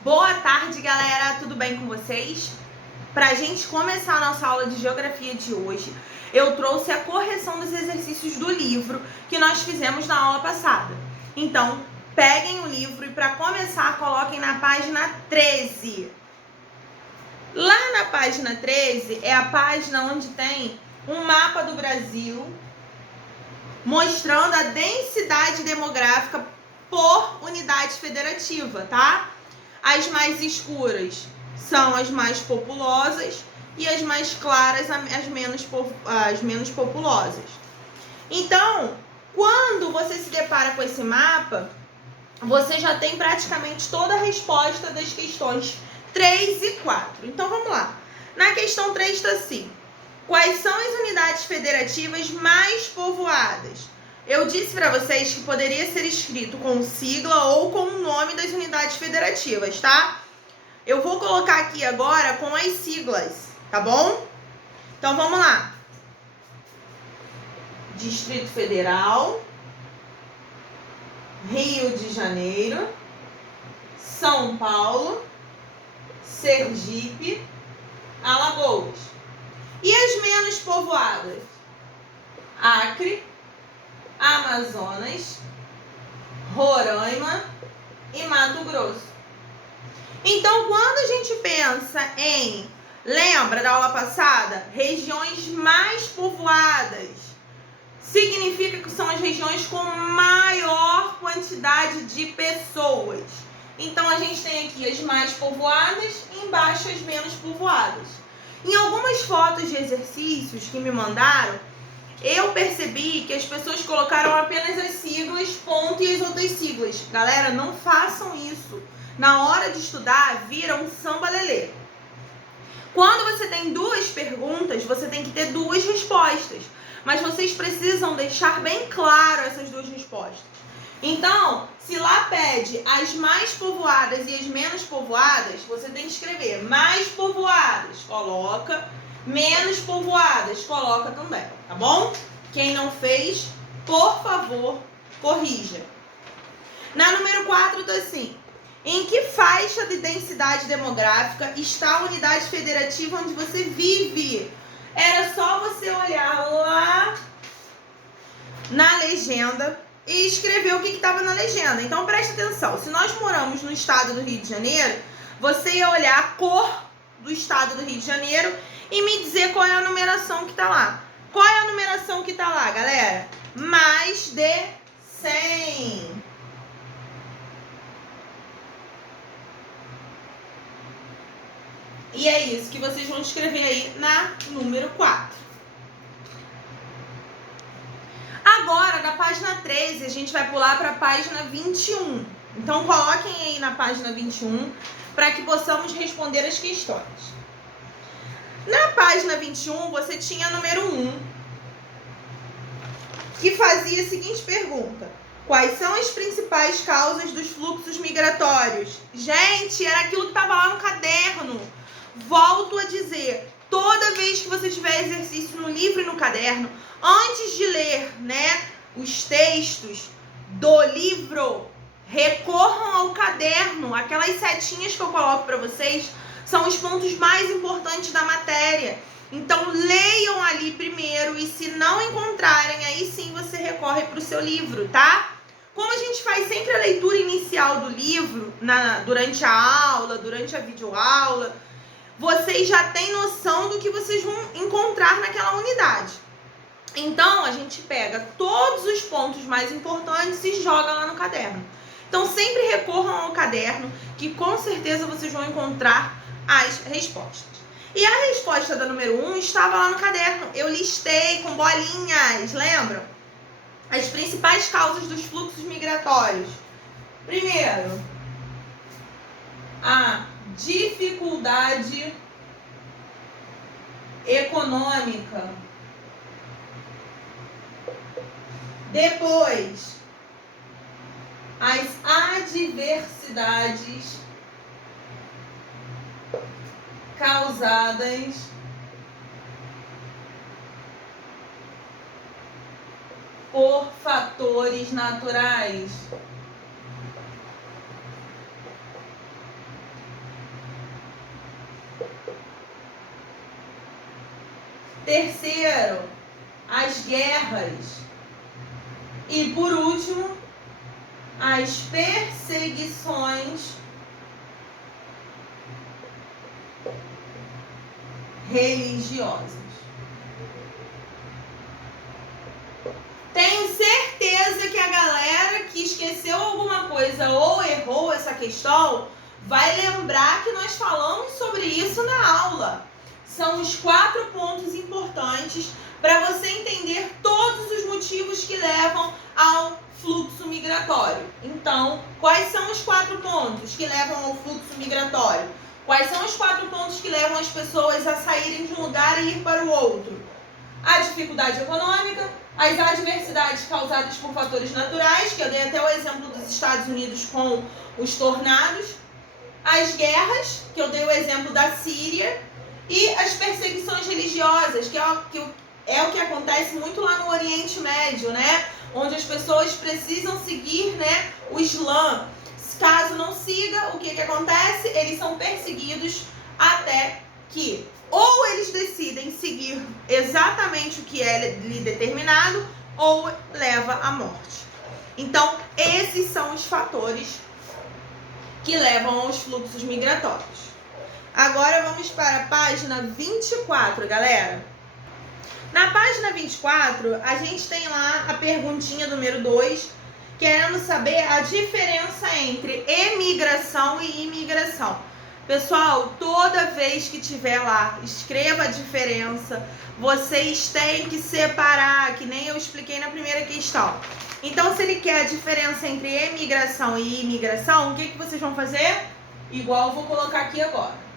Boa tarde, galera! Tudo bem com vocês? Para a gente começar a nossa aula de geografia de hoje, eu trouxe a correção dos exercícios do livro que nós fizemos na aula passada. Então, peguem o livro e para começar, coloquem na página 13. Lá na página 13 é a página onde tem um mapa do Brasil mostrando a densidade demográfica por unidade federativa, tá? As mais escuras são as mais populosas e as mais claras as menos populosas. Então, quando você se depara com esse mapa, você já tem praticamente toda a resposta das questões 3 e 4. Então, vamos lá. Na questão 3 está assim: quais são as unidades federativas mais povoadas? Eu disse para vocês que poderia ser escrito com sigla ou com o nome das unidades federativas, tá? Eu vou colocar aqui agora com as siglas, tá bom? Então, vamos lá. Distrito Federal, Rio de Janeiro, São Paulo, Sergipe, Alagoas. E as menos povoadas? Acre, Amazonas, Roraima e Mato Grosso. Então, quando a gente pensa em, lembra da aula passada, regiões mais povoadas, significa que são as regiões com maior quantidade de pessoas. Então, a gente tem aqui as mais povoadas e embaixo as menos povoadas. Em algumas fotos de exercícios que me mandaram, eu percebi que as pessoas colocaram apenas as siglas, ponto, e as outras siglas. Galera, não façam isso. Na hora de estudar, vira um samba-lelê. Quando você tem duas perguntas, você tem que ter duas respostas. Mas vocês precisam deixar bem claro essas duas respostas. Então, se lá pede as mais povoadas e as menos povoadas, você tem que escrever mais povoadas, coloca, menos povoadas, coloca também, tá bom? Quem não fez, por favor, corrija. Na número 4 tá assim: em que faixa de densidade demográfica está a unidade federativa onde você vive? Era só você olhar lá na legenda e escrever o que estava na legenda. Então, preste atenção. Se nós moramos no estado do Rio de Janeiro, você ia olhar a cor do estado do Rio de Janeiro e me dizer qual é a numeração que está lá. Qual é a numeração que está lá, galera? Mais de 100. E é isso que vocês vão escrever aí na número 4. Agora, da página 13, a gente vai pular para a página 21. Então, coloquem aí na página 21 para que possamos responder as questões. Na página 21, você tinha a número 1, que fazia a seguinte pergunta: quais são as principais causas dos fluxos migratórios? Gente, era aquilo que estava lá no caderno. Volto a dizer, toda vez que você tiver exercício no livro e no caderno, antes de ler, os textos do livro, recorram ao caderno. Aquelas setinhas que eu coloco para vocês são os pontos mais importantes da matéria. Então, leiam ali primeiro e se não encontrarem, aí sim você recorre para o seu livro, tá? Como a gente faz sempre a leitura inicial do livro, durante a aula, durante a videoaula, vocês já têm noção do que vocês vão encontrar naquela unidade. Então, a gente pega todos os pontos mais importantes e joga lá no caderno. Então, sempre recorram ao caderno, que com certeza vocês vão encontrar as respostas. E a resposta da número 1 estava lá no caderno. Eu listei com bolinhas, lembram? As principais causas dos fluxos migratórios. Primeiro, a dificuldade econômica. Depois, as adversidades causadas por fatores naturais. Terceiro, as guerras. E por último, as perseguições religiosas. Tenho certeza que a galera que esqueceu alguma coisa ou errou essa questão vai lembrar que nós falamos sobre isso na aula. São os 4 pontos importantes para você entender todos os motivos que levam ao fluxo migratório. Então, quais são os 4 pontos que levam ao fluxo migratório? Quais são os 4 pontos que levam as pessoas a saírem de um lugar e ir para o outro? A dificuldade econômica, as adversidades causadas por fatores naturais, que eu dei até o exemplo dos Estados Unidos com os tornados, as guerras, que eu dei o exemplo da Síria, e as perseguições religiosas, que é o que acontece muito lá no Oriente Médio, né? Onde as pessoas precisam seguir, né, o Islã. Caso não siga, o que acontece? Eles são perseguidos até que ou eles decidem seguir exatamente o que é lhe determinado ou leva à morte. Então, esses são os fatores que levam aos fluxos migratórios. Agora vamos para a página 24, galera. Na página 24, a gente tem lá a perguntinha número 2, querendo saber a diferença entre emigração e imigração. Pessoal, toda vez que tiver lá, escreva a diferença. Vocês têm que separar, que nem eu expliquei na primeira questão. Então, se ele quer a diferença entre emigração e imigração, o que vocês vão fazer? Igual eu vou colocar aqui agora.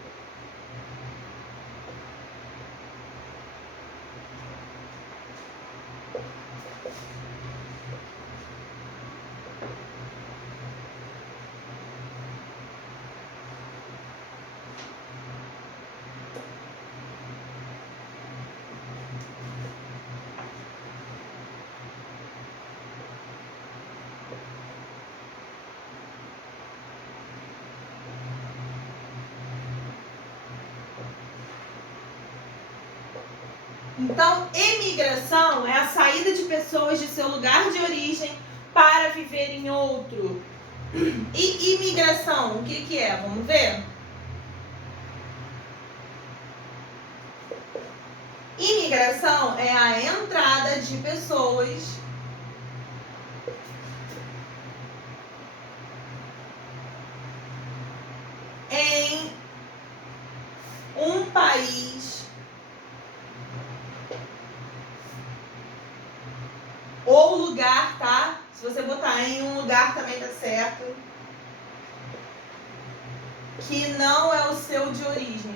Então, emigração é a saída de pessoas de seu lugar de origem para viver em outro. E imigração, o que é? Vamos ver? Imigração é a entrada de pessoas em um país ou lugar, tá? Se você botar em um lugar também dá certo, que não é o seu de origem.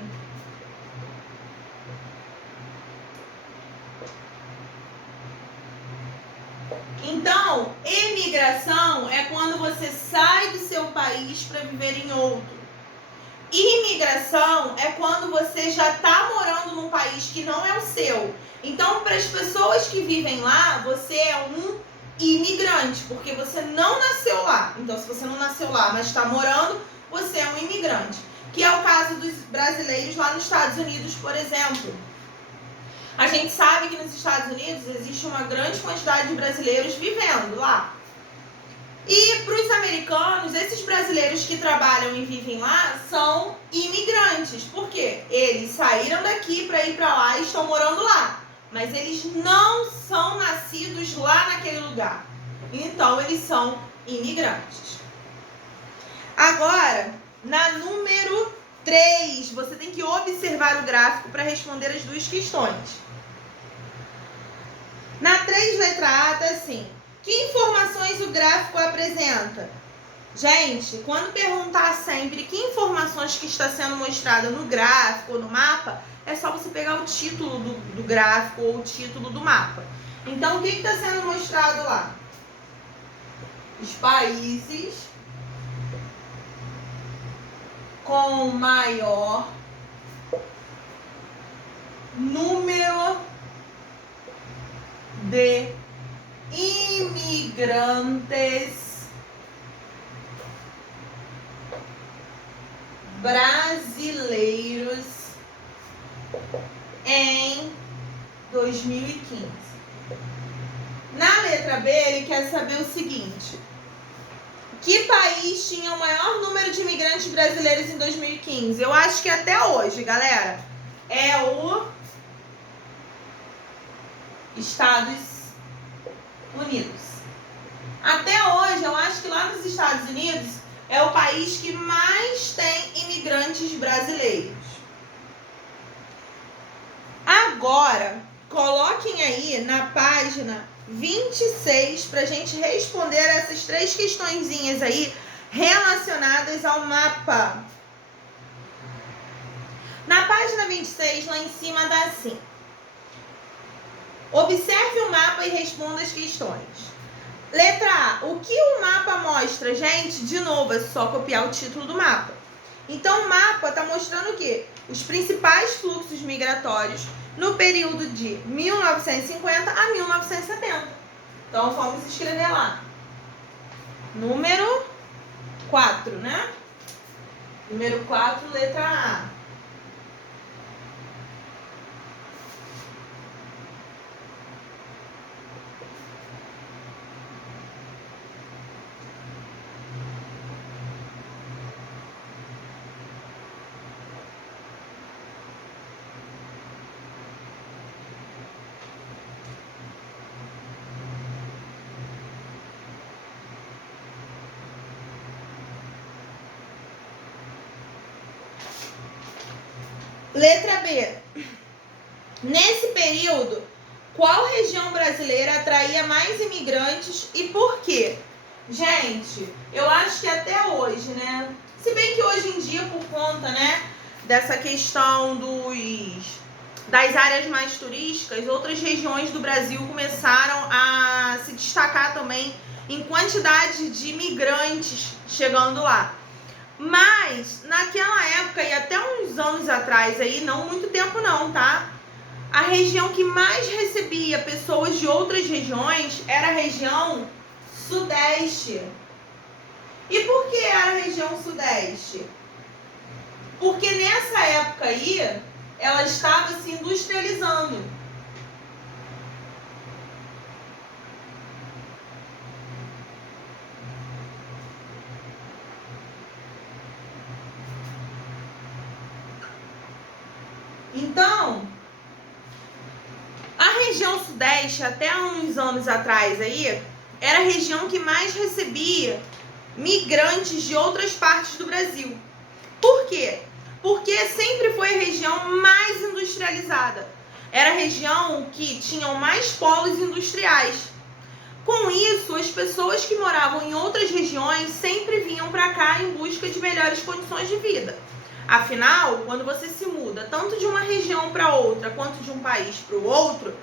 Então, emigração é quando você sai do seu país para viver em outro. Imigração é quando você já está morando num país que não é o seu. Então, para as pessoas que vivem lá, você é um imigrante, porque você não nasceu lá. Então, se você não nasceu lá, mas está morando, você é um imigrante. Que é o caso dos brasileiros lá nos Estados Unidos, por exemplo. A gente sabe que nos Estados Unidos existe uma grande quantidade de brasileiros vivendo lá. E para os americanos, esses brasileiros que trabalham e vivem lá são imigrantes. Por quê? Eles saíram daqui para ir para lá e estão morando lá. Mas eles não são nascidos lá naquele lugar. Então, eles são imigrantes. Agora, na número 3, você tem que observar o gráfico para responder as 2 questões. Na 3, letra A, está assim. Que informações o gráfico apresenta? Gente, quando perguntar sempre que informações que está sendo mostrada no gráfico ou no mapa, é só você pegar o título do gráfico ou o título do mapa. Então, o que está sendo mostrado lá? Os países com maior número de imigrantes brasileiros em 2015. Na letra B, ele quer saber o seguinte: que país tinha o maior número de imigrantes brasileiros em 2015? Eu acho que até hoje, galera, é o Estados Unidos. Até hoje, eu acho que lá nos Estados Unidos é o país que mais tem imigrantes brasileiros. Agora, coloquem aí na página 26 para a gente responder essas 3 questõezinhas aí relacionadas ao mapa. Na página 26, lá em cima, dá assim: observe o mapa e responda as questões. Letra A. O que o mapa mostra, gente? De novo, é só copiar o título do mapa. Então, o mapa está mostrando o quê? Os principais fluxos migratórios no período de 1950 a 1970. Então, vamos escrever lá. Número 4, né? Número 4, letra A. Letra B. Nesse período, qual região brasileira atraía mais imigrantes e por quê? Gente, eu acho que até hoje, né? Se bem que hoje em dia, por conta, né, dessa questão das áreas mais turísticas, outras regiões do Brasil começaram a se destacar também em quantidade de imigrantes chegando lá. Mas, naquela época e até uns anos atrás aí, não muito tempo não, tá? A região que mais recebia pessoas de outras regiões era a região Sudeste. E por que era a região Sudeste? Porque nessa época aí, ela estava se industrializando. Então, a região Sudeste, até uns anos atrás aí, era a região que mais recebia migrantes de outras partes do Brasil. Por quê? Porque sempre foi a região mais industrializada. Era a região que tinha mais polos industriais. Com isso, as pessoas que moravam em outras regiões sempre vinham para cá em busca de melhores condições de vida. Afinal, quando você se muda tanto de uma região para outra quanto de um país para o outro,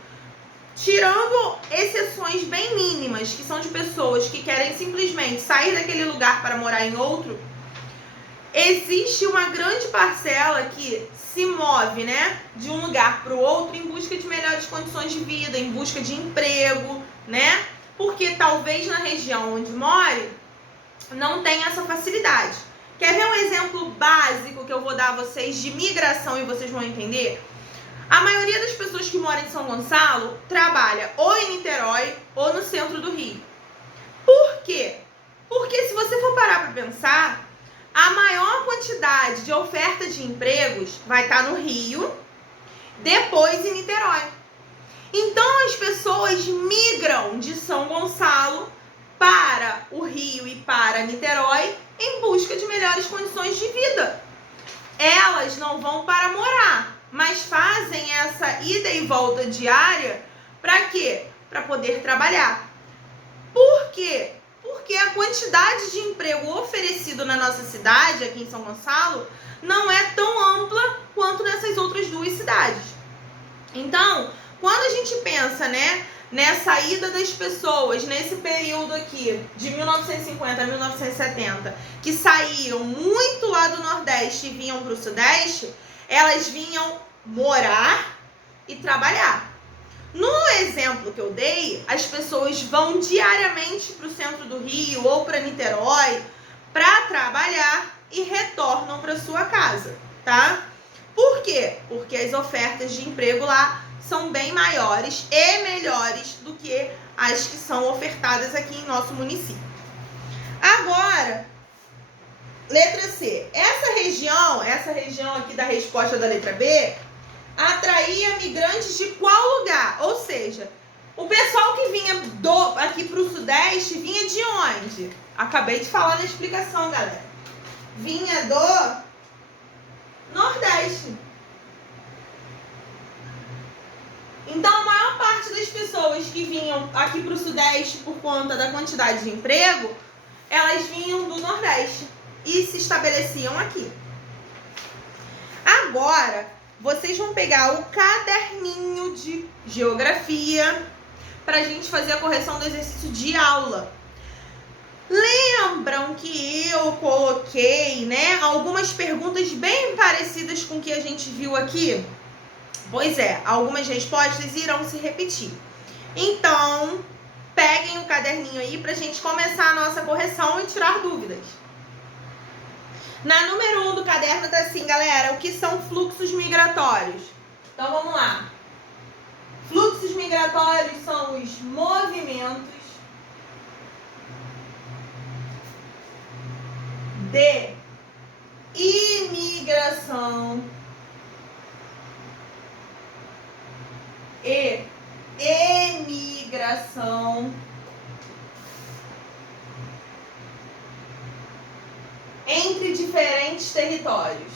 tirando exceções bem mínimas, que são de pessoas que querem simplesmente sair daquele lugar para morar em outro, existe uma grande parcela que se move, né, de um lugar para o outro em busca de melhores condições de vida, em busca de emprego, né? Porque talvez na região onde more não tenha essa facilidade. Quer ver um exemplo básico que eu vou dar a vocês de migração e vocês vão entender? A maioria das pessoas que moram em São Gonçalo trabalha ou em Niterói ou no centro do Rio. Por quê? Porque se você for parar para pensar, a maior quantidade de oferta de empregos vai estar no Rio, depois em Niterói. Então as pessoas migram de São Gonçalo para o Rio e para Niterói em busca de melhores condições de vida. Elas não vão para morar, mas fazem essa ida e volta diária para quê? Para poder trabalhar. Por quê? Porque a quantidade de emprego oferecido na nossa cidade, aqui em São Gonçalo, não é tão ampla quanto nessas outras duas cidades. Então, quando a gente pensa, né, nessa ida das pessoas, nesse período aqui, de 1950 a 1970, que saíam muito lá do Nordeste e vinham para o Sudeste, elas vinham morar e trabalhar. No exemplo que eu dei, as pessoas vão diariamente para o centro do Rio ou para Niterói para trabalhar e retornam para sua casa, tá? Por quê? Porque as ofertas de emprego lá são bem maiores e melhores do que as que são ofertadas aqui em nosso município. Agora, letra C. Essa região aqui da resposta da letra B, atraía migrantes de qual lugar? Ou seja, o pessoal que vinha aqui para o Sudeste vinha de onde? Acabei de falar na explicação, galera. Vinha do Nordeste. Então, a maior parte das pessoas que vinham aqui para o Sudeste por conta da quantidade de emprego, elas vinham do Nordeste e se estabeleciam aqui. Agora, vocês vão pegar o caderninho de geografia para a gente fazer a correção do exercício de aula. Lembram que eu coloquei, né, algumas perguntas bem parecidas com o que a gente viu aqui? Pois é, algumas respostas irão se repetir. Então, peguem o caderninho aí para a gente começar a nossa correção e tirar dúvidas. Na número 1 do caderno tá assim, galera, o que são fluxos migratórios? Então, vamos lá. Fluxos migratórios são os movimentos de imigração e emigração entre diferentes territórios.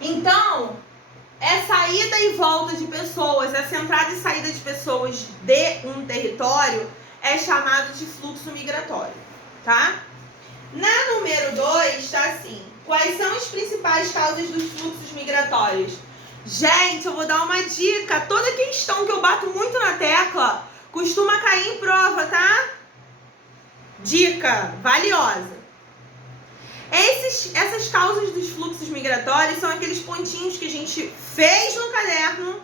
Então, é saída e volta de pessoas, essa entrada e saída de pessoas de um território é chamado de fluxo migratório, tá? Na número 2, tá assim, quais são as principais causas dos fluxos migratórios? Gente, eu vou dar uma dica, toda questão que eu bato muito na tecla costuma cair em prova, tá? Dica valiosa. Essas causas dos fluxos migratórios são aqueles pontinhos que a gente fez no caderno,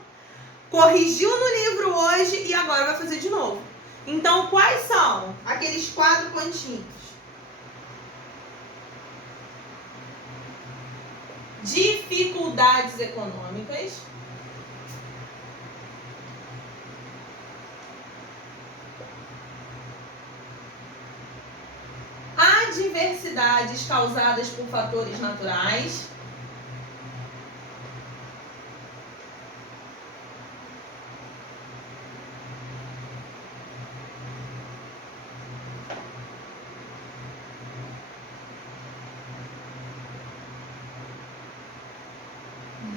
corrigiu no livro hoje e agora vai fazer de novo. Então, quais são aqueles 4 pontinhos? Dificuldades econômicas, adversidades causadas por fatores naturais,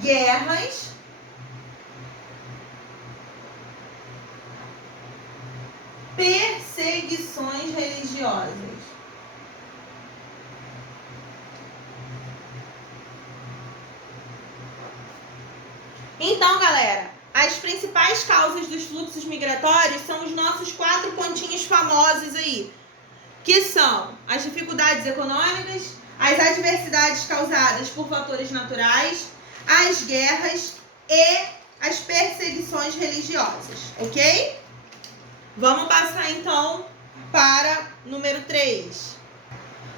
guerras, perseguições religiosas. Então, galera, as principais causas dos fluxos migratórios são os nossos 4 pontinhos famosos aí, que são as dificuldades econômicas, as adversidades causadas por fatores naturais, as guerras e as perseguições religiosas, ok? Vamos passar então para número 3.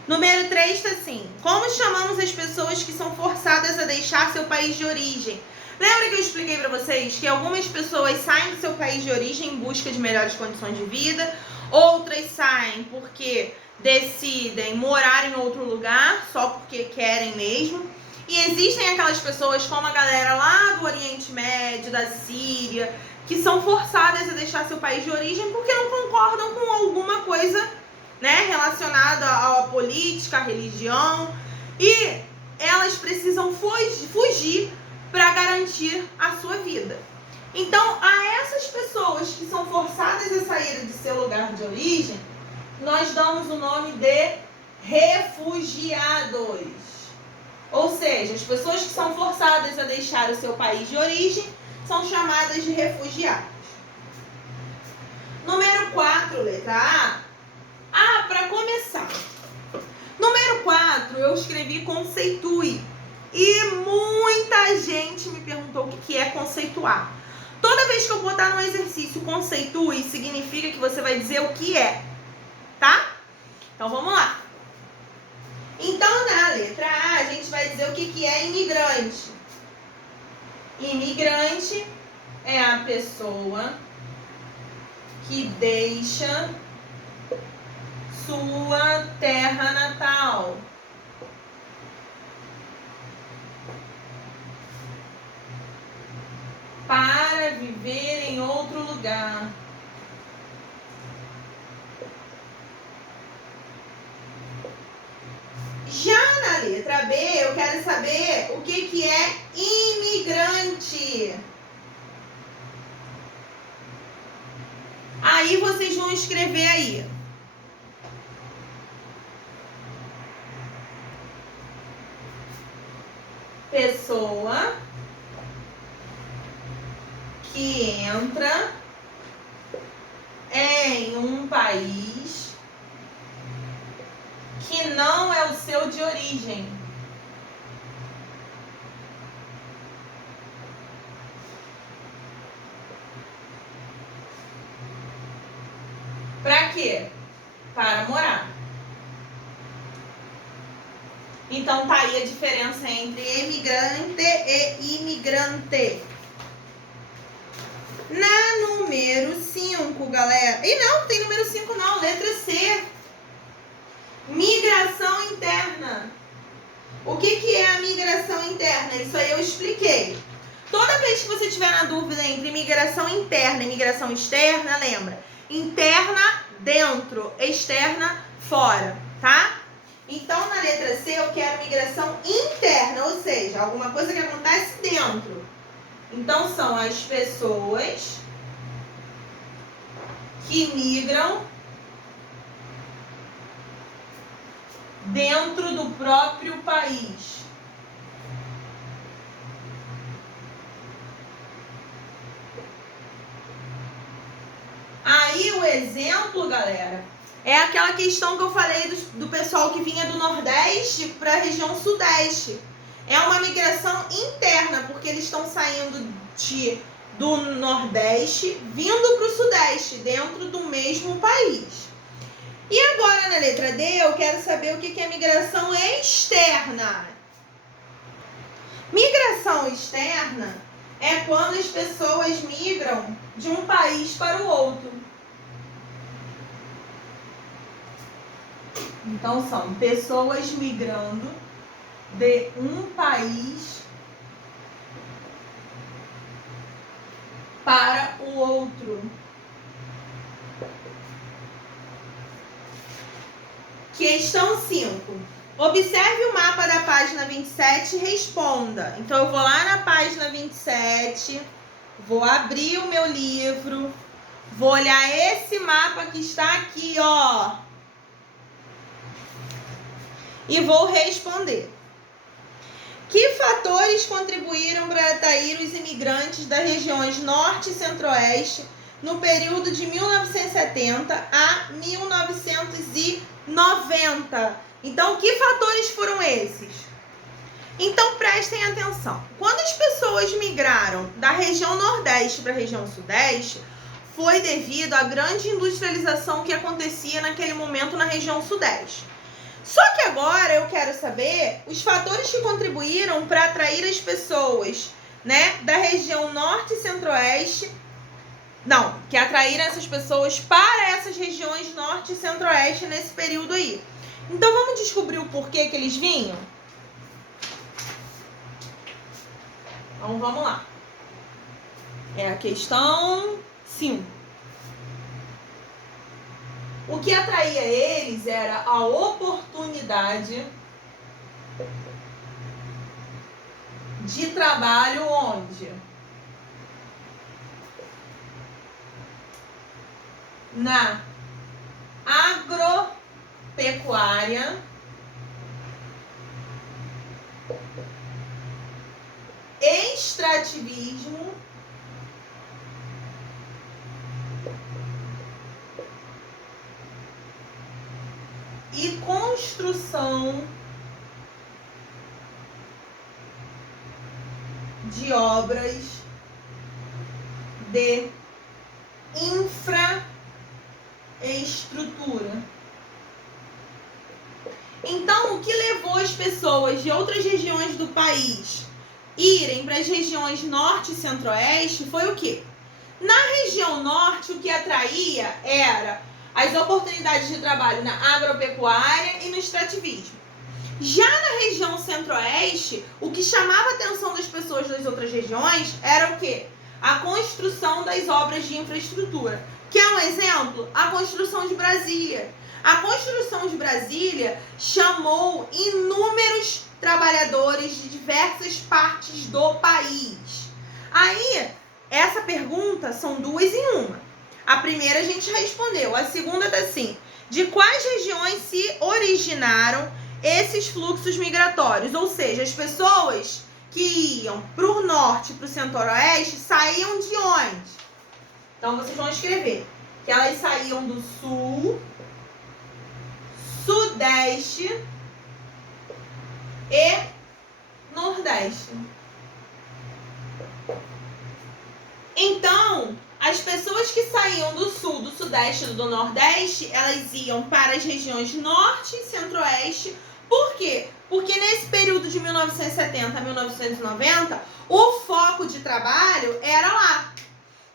Número 3 está assim, como chamamos as pessoas que são forçadas a deixar seu país de origem? Lembra que eu expliquei para vocês que algumas pessoas saem do seu país de origem em busca de melhores condições de vida, outras saem porque decidem morar em outro lugar só porque querem mesmo. E existem aquelas pessoas como a galera lá do Oriente Médio, da Síria, que são forçadas a deixar seu país de origem porque não concordam com alguma coisa, né, relacionada à política, à religião, e elas precisam fugir para garantir a sua vida. Então, a essas pessoas que são forçadas a sair de seu lugar de origem, nós damos o nome de refugiados. Ou seja, as pessoas que são forçadas a deixar o seu país de origem são chamadas de refugiados. Número 4, letra A. Ah, para começar. Número 4, eu escrevi conceitue. E muita gente me perguntou o que é conceituar. Toda vez que eu botar no exercício conceitue, significa que você vai dizer o que é, tá? Então vamos lá. Então na letra A a gente vai dizer o que é imigrante. Imigrante é a pessoa que deixa sua terra natal para viver em outro lugar. Já na letra B, eu quero saber o que é imigrante. Aí vocês vão escrever aí. Pessoa que entra em um país que não é o seu de origem. Para quê? Para morar. Então tá aí a diferença entre emigrante e imigrante. Na número 5, galera. E não tem número 5 não, letra C. Migração interna. O que é a migração interna? Isso aí eu expliquei. Toda vez que você tiver na dúvida entre migração interna e migração externa, lembra? Interna, dentro. Externa, fora, tá? Então, na letra C, eu quero migração interna, ou seja, alguma coisa que acontece dentro. Então, são as pessoas que migram dentro do próprio país. Aí, o exemplo, galera, é aquela questão que eu falei do pessoal que vinha do Nordeste para a região Sudeste. É uma migração interna, porque eles estão saindo do Nordeste, vindo para o Sudeste, dentro do mesmo país. E agora, na letra D, eu quero saber o que é migração externa. Migração externa é quando as pessoas migram de um país para o outro. Então, são pessoas migrando de um país para o outro. Questão 5. Observe o mapa da página 27 e responda. Então, eu vou lá na página 27, vou abrir o meu livro, vou olhar esse mapa que está aqui, ó, e vou responder. Que fatores contribuíram para atrair os imigrantes das regiões Norte e Centro-Oeste no período de 1970 a 1990? Então, que fatores foram esses? Então, prestem atenção. Quando as pessoas migraram da região Nordeste para a região Sudeste, foi devido à grande industrialização que acontecia naquele momento na região Sudeste. Só que agora eu quero saber os fatores que contribuíram para atrair as pessoas, né, da região Norte e Centro-Oeste. Não, que atraíram essas pessoas para essas regiões Norte e Centro-Oeste nesse período aí. Então vamos descobrir o porquê que eles vinham? Então vamos lá. É a questão 5. O que atraía eles era a oportunidade de trabalho onde? Na agropecuária, extrativismo e construção de obras de infraestrutura. Então, o que levou as pessoas de outras regiões do país irem para as regiões norte e centro-oeste foi o quê? Na região norte, o que atraía era as oportunidades de trabalho na agropecuária e no extrativismo. Já na região centro-oeste, o que chamava a atenção das pessoas das outras regiões era o quê? A construção das obras de infraestrutura. Quer um exemplo? A construção de Brasília. A construção de Brasília chamou inúmeros trabalhadores de diversas partes do país. Aí, essa pergunta são duas em uma. A primeira a gente respondeu, a segunda está assim: de quais regiões se originaram esses fluxos migratórios? Ou seja, as pessoas que iam para o norte e para o centro-oeste saíam de onde? Então, vocês vão escrever que elas saíam do sul, sudeste e nordeste. Então, as pessoas que saíam do sul, do sudeste e do nordeste, elas iam para as regiões norte e centro-oeste. Por quê? Porque nesse período de 1970 a 1990, o foco de trabalho era lá.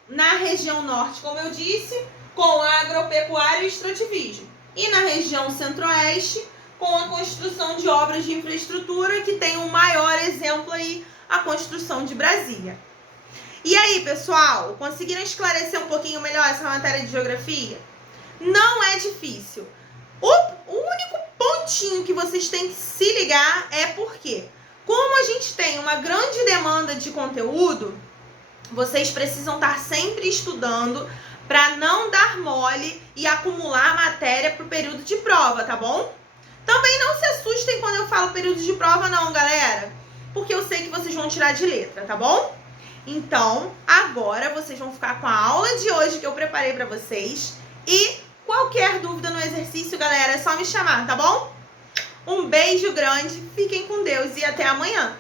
Na região norte, como eu disse, com a agropecuária e o extrativismo. E na região centro-oeste, com a construção de obras de infraestrutura, que tem um maior exemplo aí, a construção de Brasília. E aí, pessoal, conseguiram esclarecer um pouquinho melhor essa matéria de geografia? Não é difícil. O único pontinho que vocês têm que se ligar é porque, como a gente tem uma grande demanda de conteúdo, vocês precisam estar sempre estudando para não dar mole e acumular matéria para o período de prova, tá bom? Também não se assustem quando eu falo período de prova não, galera, porque eu sei que vocês vão tirar de letra, tá bom? Então, agora vocês vão ficar com a aula de hoje que eu preparei para vocês e qualquer dúvida no exercício, galera, é só me chamar, tá bom? Um beijo grande, fiquem com Deus e até amanhã!